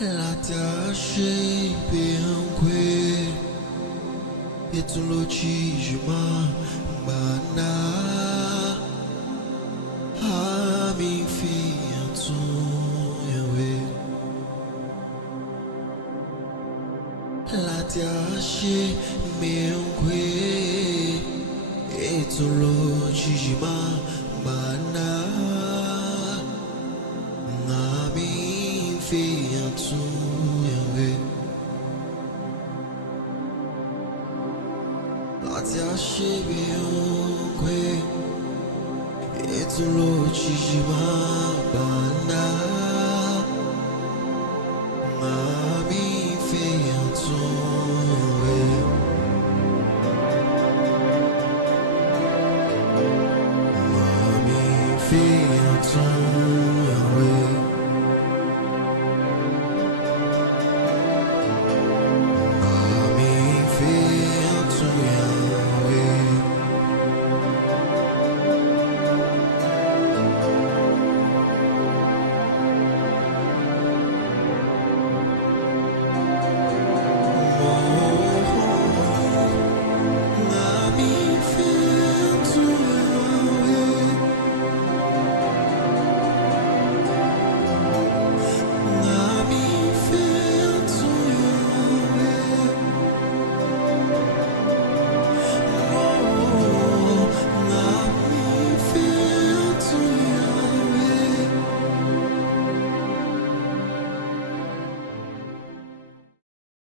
La tâche bien que et tout le jugement bana a mi fianzo yawe la tâche bien que et tout le jugement bana a mi fianzo yawe Atiache bionque e tu lo chijima bana